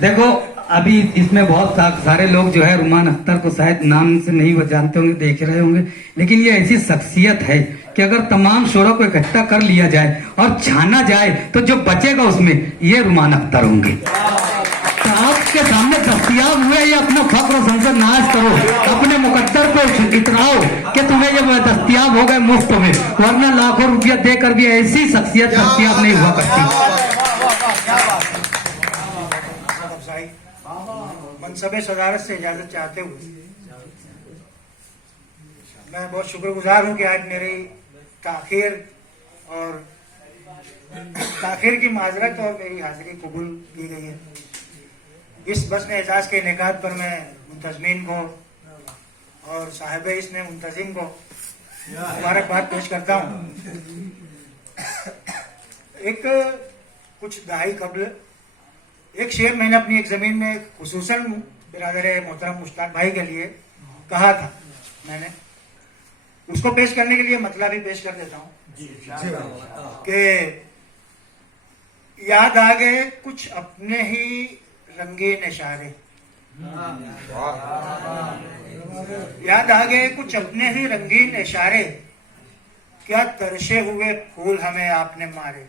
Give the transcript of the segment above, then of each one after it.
देखो अभी इसमें बहुत सारे लोग जो है रुमान अख्तर को शायद नाम से नहीं वो जानते होंगे, देख रहे होंगे, लेकिन ये ऐसी शख्सियत है कि अगर तमाम शोरों को इकट्ठा कर लिया जाए और छाना जाए तो जो बचेगा उसमें ये रुमान अख्तर होंगे। तो आपके सामने दस्तयाब हुए, ये अपना फख्र संसद नाज करो, अपने मुकद्दर को इतराओ कि तुम्हें ये दस्तयाब हो गए मुफ्त में, वरना लाखों रुपया देकर भी ऐसी शख्सियत दस्तयाब नहीं हुआ करती। मनसबे सदारत से इजाजत चाहते हुए मैं बहुत शुक्रगुजार हूं कि आज मेरी ताखिर की माजरत और मेरी हाजिरी कबूल की गई है। इस बस्न एजाज के इनेकाद पर मैं मुंतजमीन को और साहिब इसने मुंतजिम को मुबारकबाद पेश करता हूँ। एक कुछ दहाई कबल एक शेर मैंने अपनी एक जमीन में खुसूसन बिरादर मोहतरम मुश्ताक भाई के लिए कहा था, मैंने उसको पेश करने के लिए मतलब ही पेश कर देता हूँ कि याद आ गए कुछ अपने ही रंगीन इशारे, याद आ गए कुछ अपने ही रंगीन इशारे, क्या तरशे हुए फूल हमें आपने मारे।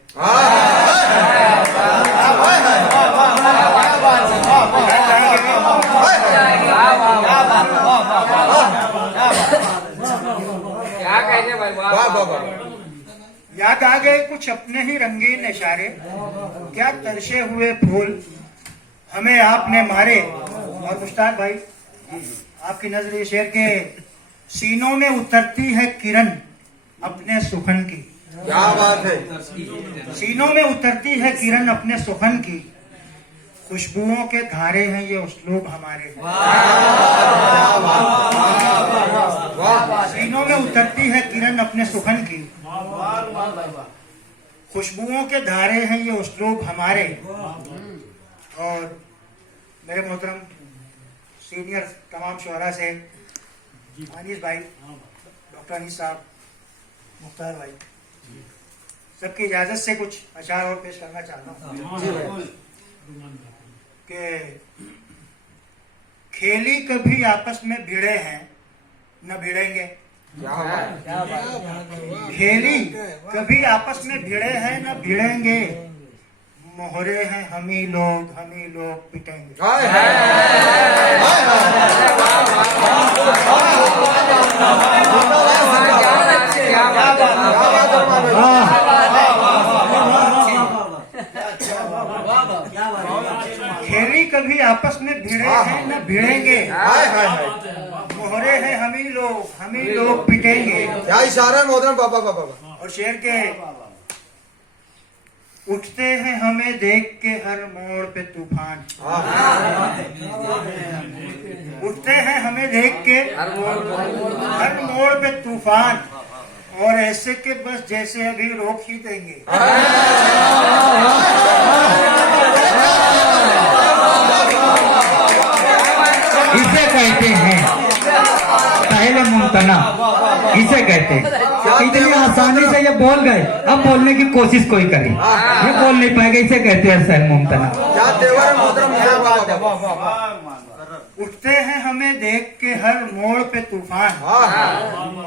याद आ गए कुछ अपने ही रंगीन इशारे, क्या तरशे हुए फूल हमें आपने मारे। और मुश्ताक भाई आपकी नजर शेर के सीनों में उतरती है किरण अपने सुखन की, क्या बात है। सीनों में उतरती है किरण अपने सुखन की, खुशबुओं के धारे हैं ये उसलूब हमारे। सीनों में उतरती है किरण अपने सुखन की, खुशबुओं के धारे हैं ये उसलूब हमारे। और मेरे मोहतरम सीनियर तमाम शोहरा से अनीस भाई, डॉक्टर अनीस साहब, मुख्तार भाई, सबकी इजाजत से कुछ अशार और पेश करना चाहता हूँ कि खेली कभी आपस में भिड़े हैं न भिड़ेंगे, खेली कभी आपस में भिड़े हैं न भिड़ेंगे, मोहरे हैं हम ही लोग पिटेंगे। खेली कभी आपस में भिड़े हैं न भिड़ेंगे, मोहरे हैं हम ही लोग पिटेंगे। क्या इशारा मोहतरम बाबा बाबा। और शेर के उठते हैं हमें देख के हर मोड़ पे तूफान, उठते हैं हमें देख के हर मोड़ पे तूफान, और ऐसे के बस जैसे अभी रोक ही देंगे। इसे कहते हैं पहले मुमतना, इसे कहते हैं। इतनी आसानी से ये बोल गए, अब बोलने की कोशिश कोई करे ये बोल नहीं पाएगा, इसे कहते हैं सहल मुमतना। उठते हैं हमें देख के हर मोड़ पे तूफान,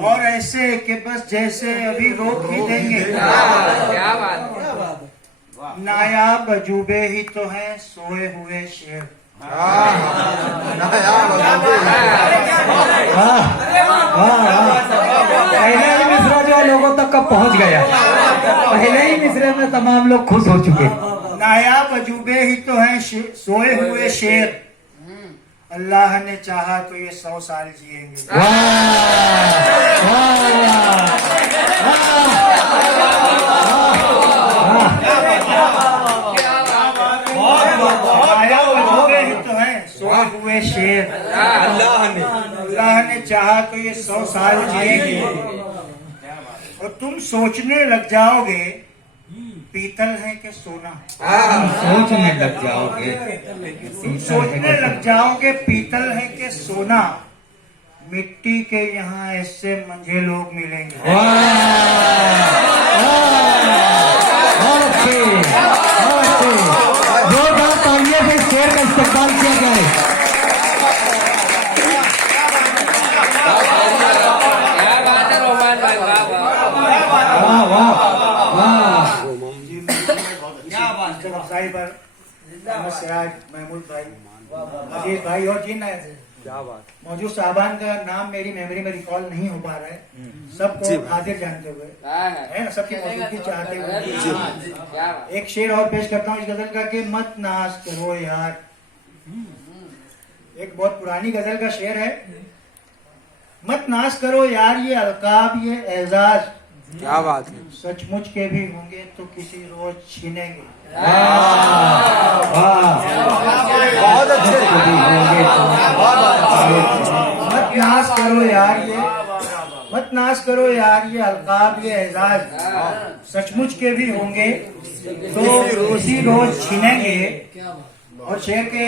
और ऐसे के बस जैसे अभी रोक ही देंगे। नायाब अजूबे ही तो हैं सोए हुए शेर। पहले ही मिसरा जो लोगों तक का पहुंच गया, पहले ही मिसरे में तमाम लोग खुश हो चुके। नायाब अजूबे ही तो हैं सोए हुए शेर, अल्लाह ने चाहा तो ये 100 साल जिएंगे। सोए हुए शेर, अल्लाह ने चाहा तो ये 100 साल जिएंगे। और तुम सोचने लग जाओगे पीतल है कि सोना, सोचने लग जाओगे, तुम सोचने लग जाओगे पीतल है कि सोना, मिट्टी के यहाँ ऐसे मंझे लोग मिलेंगे। शेर का इस्तेमाल किया गया है। क्या बात है रोमान भाई, वाह वाह। वाह वाह वाह। क्या बात है अफजाई पर मोहम्मद सिराज, महमूद भाई, अजीज भाई और जिन क्या बात मौजूद साहबान का नाम मेरी मेमोरी में रिकॉल नहीं हो पा रहा है, सबको हाजिर जानते हुए हाँ, है ना, सबकी मौजूदगी चाहते अरे हुए क्या बात। एक शेर और पेश करता हूँ इस गजल का कि मत नाज करो यार। एक बहुत पुरानी गजल का शेर है। मत नाज करो यार, ये अलकाब ये एजाज क्या बात है। सचमुच के भी होंगे तो किसी रोज छीनेंगे। बहुत अच्छे मत नाज करो यार ये, मत नाज करो यार, ये अलकाब ये एजाज सचमुच के भी होंगे तो किसी रोज छीनेंगे। और शेर के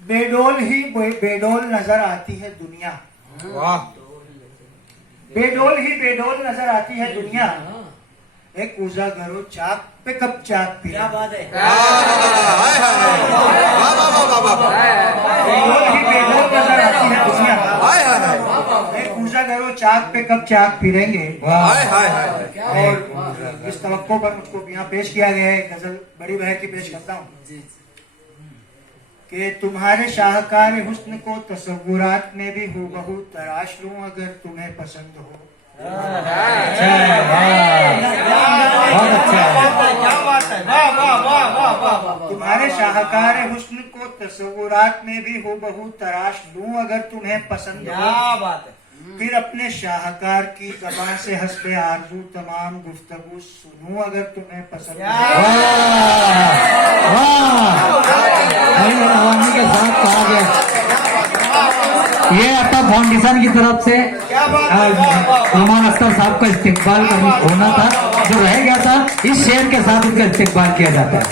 बेडोल ही बेडोल नजर आती है दुनिया, वाह बेडोल ही बेडोल नजर आती है दुनिया। एक ऊजा करो चाक पे कब चाक पी। क्या बात है। बेडोल ही बेडोल नजर आती है दुनिया। एक ऊजा करो चाक पे कब चाक पीरेंगे। और इस तवक्को पर मुझको यहाँ पेश किया गया है गजल बड़ी बहर की पेश करता हूँ कि तुम्हारे शाहकार हुस्न को तस्वुरात में भी हूबहू तराश लूं अगर तुम्हें पसंद हो। बहुत अच्छा। तुम्हारे शाहकार हुस्न को तस्वुरात में भी हूबहू तराश लूं अगर तुम्हें पसंद हो। फिर अपने शाहकार की ज़बान से हस्बे आरज़ू तमाम गुफ्तगू सुनूं अगर तुम्हें पसंद हो। के साथ कहा गया ये अता फाउंडेशन की तरफ से रोमान अख्तर साहब का इस्तेकबाल होना था, जो रह गया था इस शेर के साथ उनका इस्तेकबाल किया जाता है।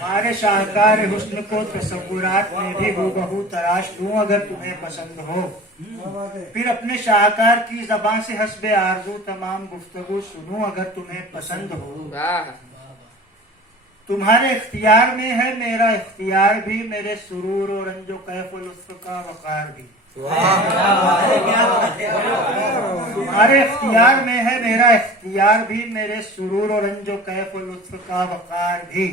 हमारे शाहकार हुस्न को तस्वुरात में भी हूबहू तराश लूं अगर तुम्हें पसंद हो। फिर अपने शाहकार की ज़बान से हस्बे आरज़ू तमाम गुफ्तगू सुनूं अगर तुम्हें पसंद हो। तुम्हारे इख्तियार में है मेरा इख्तियार भी, मेरे सुरूर और रंजो कैफ और लुत्फ का वक़ार भी। तुम्हारे इख्तियार में है मेरा इख्तियार भी, मेरे सुरूर और रंजो कैफ और लुत्फ का वक़ार भी।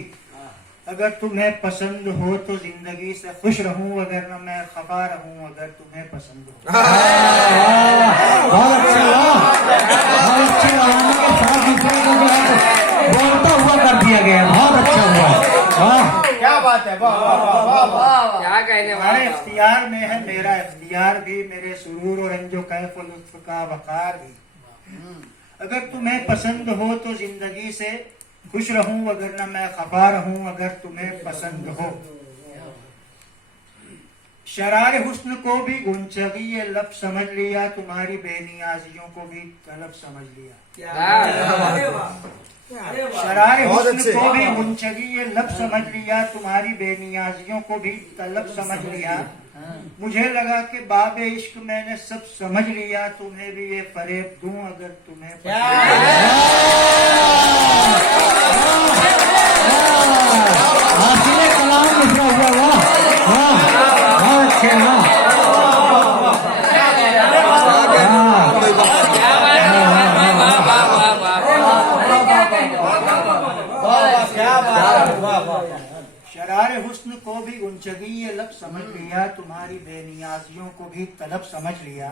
अगर तुम्हें पसंद हो तो जिंदगी से खुश रहूं अगर न मैं खफा रहूं अगर तुम्हें पसंद हो। बहुत बोलता हुआ कर दिया गया, बहुत अच्छा हुआ। क्या बात है। क्या कहने हमारे वाले। इख्तियार में है मेरा इख्तियार भी, मेरे सुरूर और रंजो कैफ और लुत्फ का वक़ार भी। अगर तुम्हें पसंद हो तो जिंदगी से खुश रहूं अगर न मैं खफा रहूं अगर तुम्हें पसंद हो। शरार हुस्न को भी गुंचगी ये लब समझ लिया, तुम्हारी बेनियाजियों को भी तलब समझ लिया। शरार हुस्न को भी गुंचगी ये लब समझ लिया, तुम्हारी बेनियाजियों को भी तलब समझ लिया। मुझे लगा कि बाबे इश्क मैंने सब समझ लिया, तुम्हें भी ये फरेब दूं अगर तुम्हें कलाम निकला हुआ। बहुत अच्छे। शरार हुस्न को भी गुंचगी ये लब समझ लिया, तुम्हारी बेनियाजियों को भी तलब समझ लिया।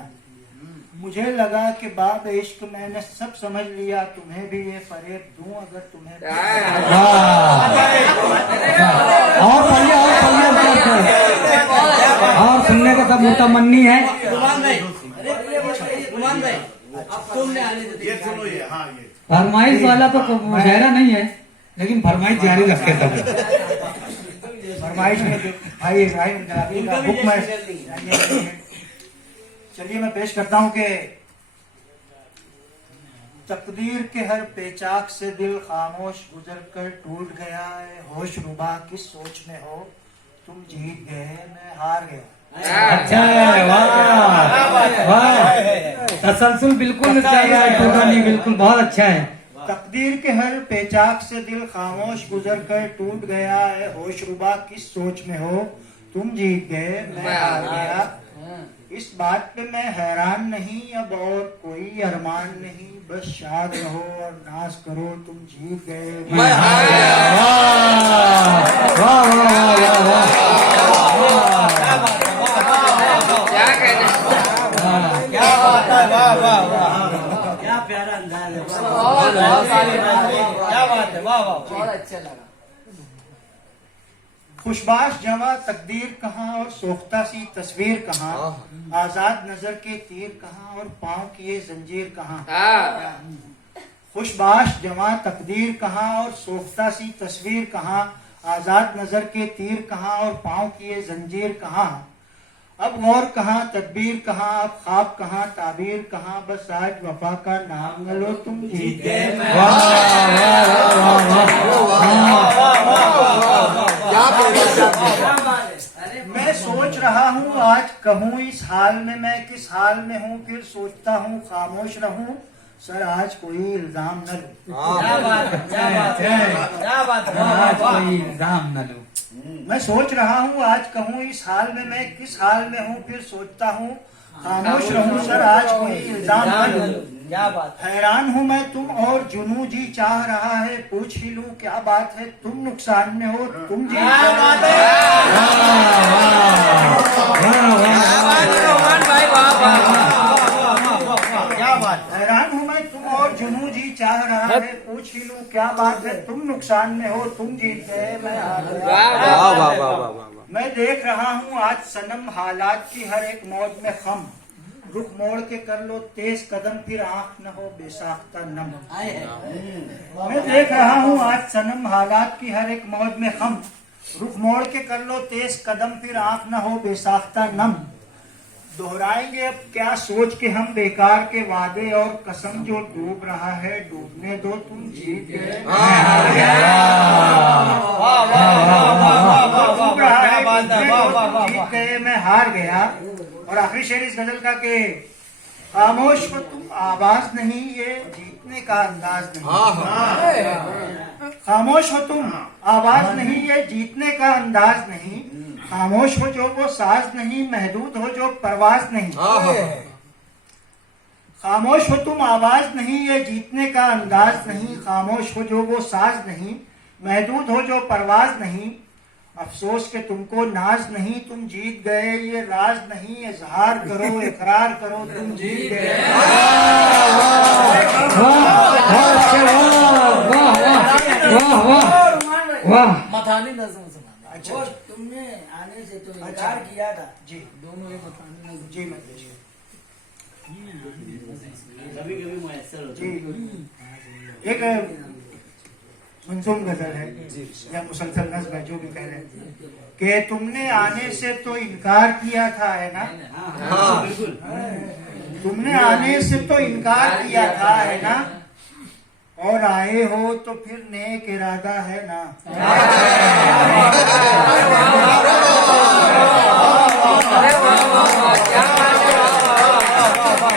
मुझे लगा कि बाब इश्क मैंने सब समझ लिया, तुम्हें भी ये फरेब दूं अगर तुम्हें और सुनने का सब मुतमन्नी है। फरमाइश वाला तो मुशायरा नहीं है, लेकिन फरमाइश जारी रखते सब। फरमाइश में भाई इब्राहिम इंकलाबी का हुक्म है। चलिए मैं पेश करता हूँ कि तकदीर के हर पेचाक से दिल खामोश गुजर कर टूट गया है। होश रुबा किस सोच में हो, तुम जीत गए मैं हार गया। अच्छा, वाह वाह। तसलसल बिल्कुल चल रहा है, टूटा नहीं, बिल्कुल बहुत अच्छा है। तकदीर के हर पेचाक से दिल खामोश गुजर कर टूट गया है, होश रुबा किस सोच में हो तुम जीत गए मैं हार गया। इस बात पे मैं हैरान नहीं, अब और कोई अरमान नहीं, बस शाद रहो और नाज करो तुम जीत गए मैं हार गया। वाह वाह वाह वाह क्या कहते क्या बात है, वाह वाह वाह, क्या प्यारा अंदाज है, बहुत क्या बात है, वाह वाह। बहुत अच्छा लगा। खुशबाश जमा तकदीर कहाँ और सोख्ता सी तस्वीर कहाँ, आजाद नजर के तीर कहाँ और पाँव की ये जंजीर कहाँ। हाँ खुशबाश जमा तकदीर कहाँ और सोख्ता सी तस्वीर कहाँ, आजाद नजर के तीर कहाँ और पाँव की ये जंजीर कहाँ। अब गौर कहाँ तदबीर कहाँ, अब ख्वाब कहाँ ताबीर कहाँ, बस आज वफा का नाम न लो तुम जीत गए मैं। मैं सोच रहा हूँ आज कहूँ इस हाल में मैं किस हाल में हूँ, फिर सोचता हूँ खामोश रहूँ सर आज कोई इल्जाम न लो। क्या बात है, क्या बात है, क्या बात है, आज वाह कोई इल्जाम न लो। मैं सोच रहा हूँ आज कहूँ इस हाल में मैं किस हाल में हूँ, फिर सोचता हूँ खामोश रहूँ सर आज कोई इल्जाम न लो। क्या बात हैरान हूँ मैं तुम और जुनू जी चाह रहा है, पूछ ही लूँ क्या बात है, तुम नुकसान में हो तुम जी। क्या बात है, रोमान भाई वाह वाह। क्या बात है। हैरान हूँ मैं तुम और जुनू जी चाह रहा है, पूछ ही लूँ क्या बात है, तुम नुकसान में हो तुम जीत गए मैं हार गया। वाह वाह वाह वाह वाह वाह वाह। मैं देख रहा हूँ आज सनम हालात की हर एक मौज में खम, रुख मोड़ के कर लो तेज कदम फिर आंख न हो बेसाख्ता नम। मैं देख रहा हूँ आज सनम हालात की हर एक मौज में खम, रुख मोड़ के कर लो तेज कदम फिर आंख न हो बेसाख्ता नम। दोहराएंगे अब क्या सोच के हम बेकार के वादे और कसम, जो डूब रहा है डूबने दो तुम जीत गए। डूब रहा है डूबने दो तुम जीत गए मैं हार गया। और आखिरी शेर इस गजल का के खामोश हो तुम आवाज नहीं ये जीतने का अंदाज नहीं। खामोश हो तुम आवाज नहीं ये जीतने का अंदाज नहीं, खामोश हो जो वो साज नहीं, महदूद हो जो परवाज नहीं। खामोश हो तुम आवाज नहीं ये जीतने का अंदाज नहीं, खामोश हो जो वो साज नहीं, महदूद हो जो परवाज नहीं। अफसोस के तुमको नाज नहीं तुम जीत गए, ये राज नहीं इजहार करो इकरार करो तुम जीत गए। वाह मथानी नज़म सुना। अच्छा, और तुमने आने से तो इनकार किया था जी दोनों ये मथानी नज़म जी मतलब जी कभी कभी मुयस्सर होती जी। एक मंजूम गजल है या मुसलसल नज़्म है जो भी कह रहे हैं कि तुमने आने से तो इनकार किया था है ना, हाँ बिल्कुल। तुमने आने से तो इनकार किया था है ना, और आए हो तो फिर नेक इरादा है ना।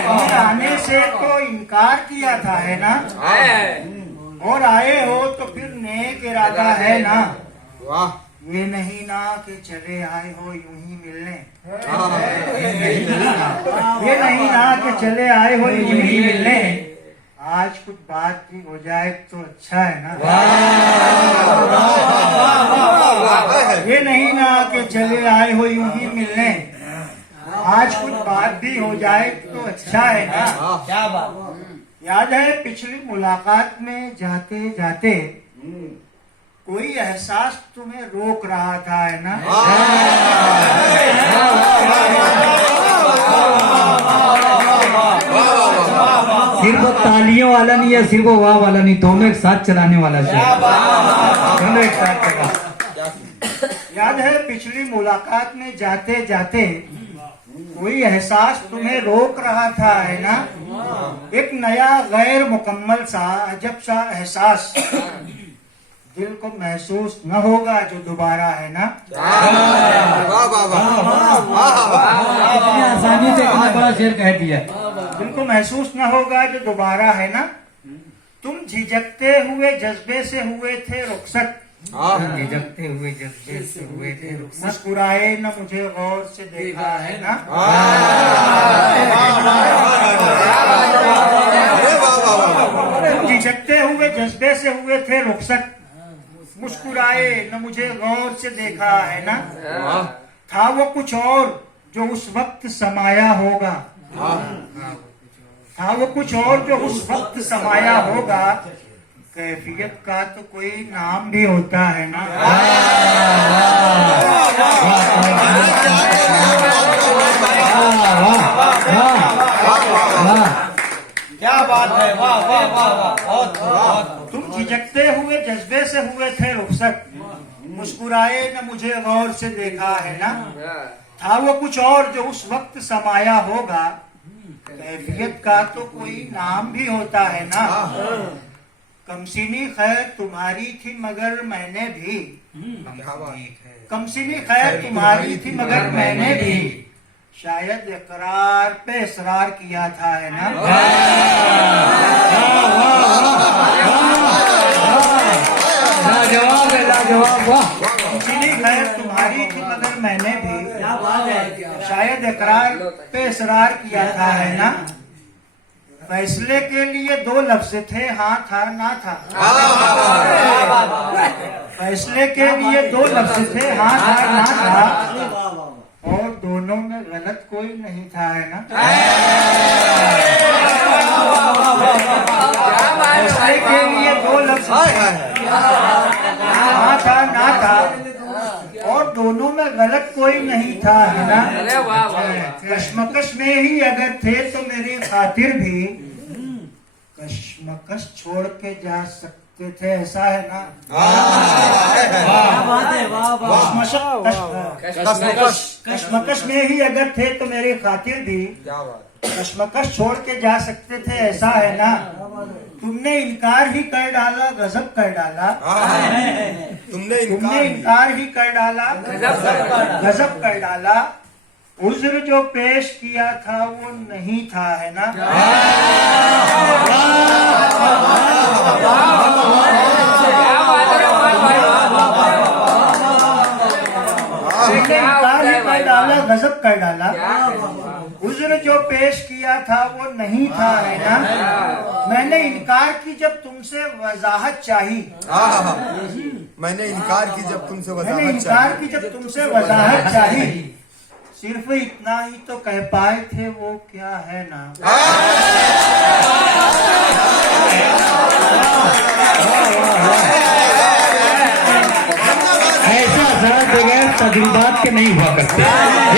तुमने आने से तो इनकार किया था है ना, और आए हो तो फिर नेक इरादा है ना। वाह। ये नहीं ना कि चले आए हो यूं ही मिलने, ये नहीं ना कि चले आए हो यूं ही मिलने, आज कुछ बात भी हो जाए तो अच्छा है ना। ये नहीं ना कि चले आए हो यूं ही मिलने, आज कुछ बात भी हो जाए तो अच्छा है ना। क्या बात। याद है पिछली मुलाकात में जाते जाते कोई एहसास तुम्हें रोक रहा था है ना। सिर्फ तालियों वाला नहीं है, सिर्फ वाह वाला नहीं, दोनों एक साथ चलाने वाला शेर, दोनों एक साथ चला। याद है पिछली मुलाकात में जाते जाते कोई एहसास तुम्हें रोक रहा था है ना, एक नया गैर मुकम्मल सा अजब सा एहसास दिल को महसूस न होगा जो दोबारा है ना। इतनी आसानी से इतना बड़ा शेर कह दिया। तुमको महसूस न होगा जो दोबारा है ना। तुम झिझकते हुए जज्बे से हुए थे रुखसत, झिझकते हुए जज्बे से हुए थे रुखसत, मुस्कुराए न मुझे गौर से देखा है ना। तुम झिझकते हुए जज्बे से हुए थे रुखसत, मुस्कुराए न मुझे गौर से देखा है ना। था वो कुछ और जो उस वक्त समाया होगा, था वो कुछ और जो उस वक्त समाया होगा। कैफियत का तो कोई नाम भी होता है ना। क्या बात है, वाह वाह वाह वाह, बहुत बहुत। तुम झिझकते हुए जज्बे से हुए थे रुखसत, मुस्कुराए न मुझे गौर से देखा है ना। था वो कुछ और जो उस वक्त समाया होगा। कैफियत का तो कोई नाम भी होता है ना। कमसिनी खैर तुम्हारी थी मगर मैंने भी, कमसिनी खैर तुम्हारी थी मगर मैंने भी शायद इकरार पे इसरार किया था है ना। लाजवाब है, लाजवाब, वाह। कमसिनी खैर तुम्हारी थी मगर मैंने भी शायद इकरार पे इसरार किया था है ना। फैसले के लिए दो लफ्ज थे, हाँ था ना था। फैसले के लिए दो लफ्ज थे, हाँ था ना था, और दोनों में गलत कोई नहीं था है ना। फैसले के लिए दो लफ्ज थे, हाँ था ना था, और दोनों में गलत कोई नहीं था है ना। अरे वाह वाह। कश्मकश में ही अगर थे तो मेरी खातिर भी कश्मकश छोड़ के जा सकते थे, ऐसा है ना। कश्मकश में ही अगर थे तो मेरी खातिर भी कश्मकश छोड़ के जा सकते थे, ऐसा है ना। तुमने इनकार ही कर डाला, गजब कर डाला। तुमने इनकार ही कर डाला, गजब कर डाला। उज्र जो पेश किया था वो नहीं था है ना। तुमने इनकार ही कर डाला, गजब कर डाला। उज्र जो पेश किया था वो नहीं था है ना। मैंने इनकार की जब तुमसे वजाहत चाही, मैंने इनकार की जब तुमसे मैंने वजाहत इनकार की जब तुमसे वजाहत चाही। सिर्फ इतना ही तो कह पाए थे वो क्या है ना। ऐसा असर बगैर तजुर्बात के नहीं हुआ करते।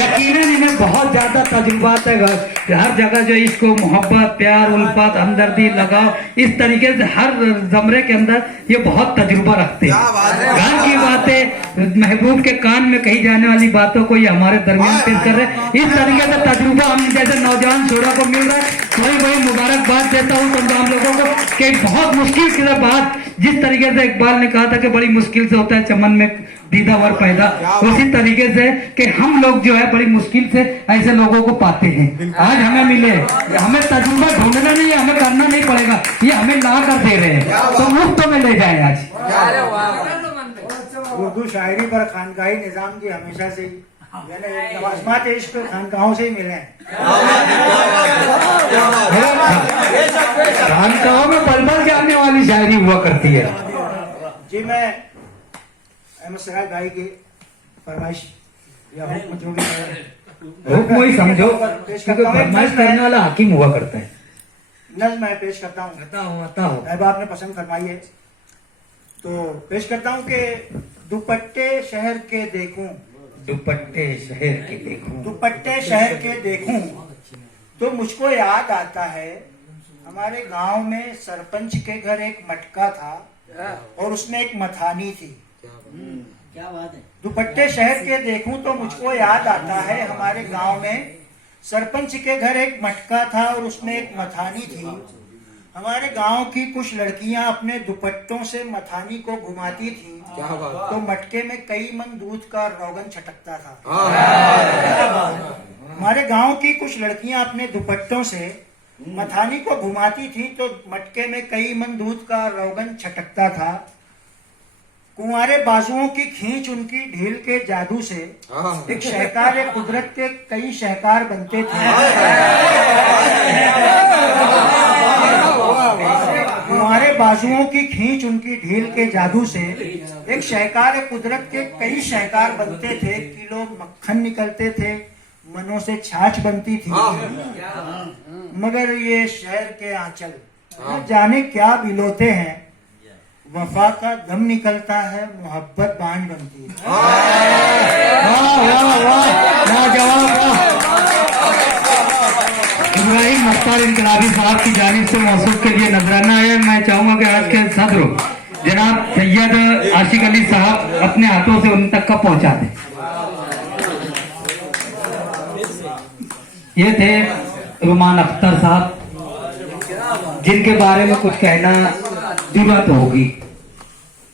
यकीनन इन्हें बहुत ज्यादा तजुर्बात है। हर जगह जो इसको मोहब्बत, प्यार, उल्फत, हमदर्दी, लगाव, इस तरीके से हर जमरे के अंदर ये बहुत तजुर्बा रखते हैं। घर की बातें, महबूब के कान में कही जाने वाली बातों को ये हमारे दरमियान पेश कर रहे हैं। इस तरीके से तजुर्बा हम जैसे नौजवान शोरा को मिल रहा है। वही मुबारकबाद देता हूँ तमाम लोगों को कि बहुत मुश्किल के बाद, जिस तरीके से इकबाल ने कहा था कि बड़ी मुश्किल से होता है चमन में दीदावर पैदा, उसी तरीके से कि हम लोग जो है बड़ी मुश्किल से ऐसे लोगों को पाते हैं। आज हमें मिले, हमें तजुर्बा ढूंढना नहीं है, हमें करना नहीं पड़ेगा, ये हमें ला कर दे रहे हैं, तो मुफ्त में ले जाए आज। अरे वाह। उर्दू शायरी पर खानकाही निजाम की हमेशा से ही यानी नवाजमात इश्क खानकाहों से ही मिले हैं। खानकाहों में बलबल जाने वाली शायरी हुआ करती है। जी मैं अहमद सराज भाई की फरमाइश या हुक्म जो भी है, हुक्म ही समझो, क्योंकि फरमाइश करने वाला हाकिम हुआ करता है। नज़्म मैं पेश करता हूँ, आता हो। अहबाब ने पसंद फरमाई है तो पेश करता हूँ कि दुपट्टे शहर के देखूं, दुपट्टे शहर के देखूं, दुपट्टे शहर के देखूं तो मुझको याद आता है हमारे गांव में सरपंच के घर एक मटका था और उसमें एक मथानी थी। क्या बात है। दुपट्टे शहर के देखूं तो मुझको याद आता है हमारे गांव में सरपंच के घर एक मटका था और उसमें एक मथानी थी। हमारे गांव की कुछ लड़कियां अपने दुपट्टों से मथानी को घुमाती थी तो मटके में कई मन दूध का रोगन छटकता था। हमारे गांव की कुछ लड़कियां अपने दुपट्टों से मथानी को घुमाती थी तो मटके में कई मन दूध का रोगन छटकता था। कुंवारे बाजुओं की खींच उनकी ढील के जादू से एक शहकार एक कुदरत के कई शहकार बनते थे। कुंवारे बाजुओं की खींच उनकी ढील के जादू से एक शहकार एक कुदरत के कई शहकार बनते थे। किलो मक्खन निकलते थे, मनों से छाछ बनती थी। मगर ये शहर के आंचल न जाने क्या बिलोते हैं। वफा का दम निकलता है, मोहब्बत बांझ बनती है। इब्राहिम मुख्तार इनकलाबी साहब की जानिब से मौसूफ के लिए नजराना है। मैं चाहूंगा कि आज के सदर जनाब सैयद आशिक अली साहब अपने हाथों से उन तक का पहुंचा दें। ये थे रुमान अख्तर साहब, जिनके बारे में कुछ कहना जरूरत होगी।